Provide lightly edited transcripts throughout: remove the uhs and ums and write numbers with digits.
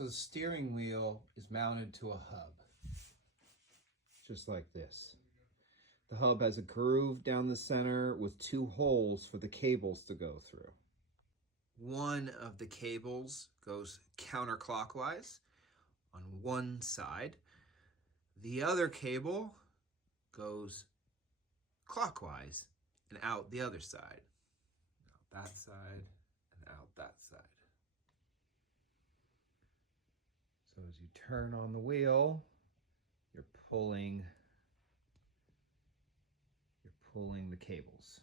So the steering wheel is mounted to a hub, just like this. The hub has a groove down the center with 2 holes for the cables to go through. One of the cables goes counterclockwise on one side. The other cable goes clockwise and out the other side. Out that side and out that side. So as you turn on the wheel, you're pulling the cables.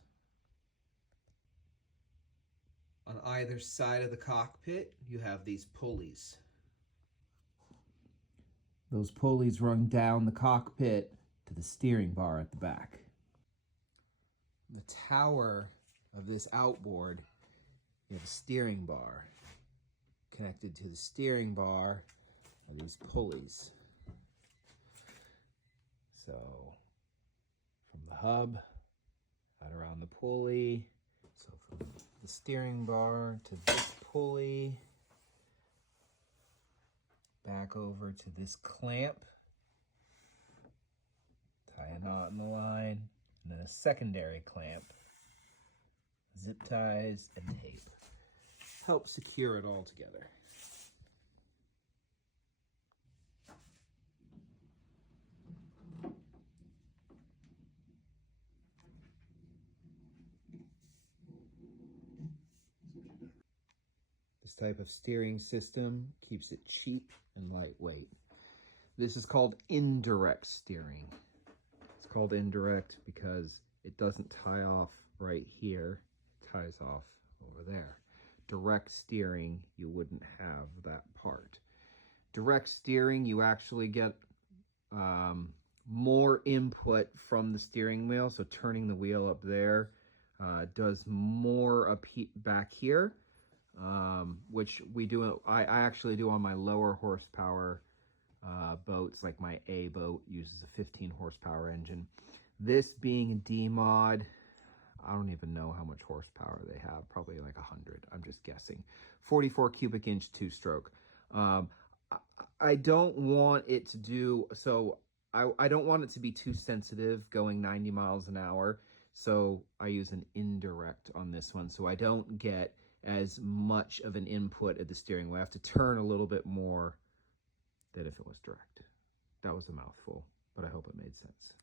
On either side of the cockpit, you have these pulleys. Those pulleys run down the cockpit to the steering bar at the back. The tower of this outboard, you have a steering bar. Connected to the steering bar are these pulleys. So from the hub, out around the pulley, so from the steering bar to this pulley, back over to this clamp, tie a knot in the line, and then a secondary clamp, zip ties, and tape. Help secure it all together. This type of steering system keeps it cheap and lightweight. This is called indirect steering. It's called indirect because it doesn't tie off right here. It ties off over there. Direct steering, you wouldn't have that part. Direct steering, you actually get more input from the steering wheel. So turning the wheel up there does more up back here. Which we do, I actually do on my lower horsepower boats, like my A boat uses a 15 horsepower engine. This being a D mod, I don't even know how much horsepower they have, probably like 100, I'm just guessing. 44 cubic inch 2-stroke. I don't want it to do, so I don't want it to be too sensitive going 90 miles an hour. So I use an indirect on this one. So I don't get as much of an input at the steering wheel. I have to turn a little bit more than if it was direct. That was a mouthful, but I hope it made sense.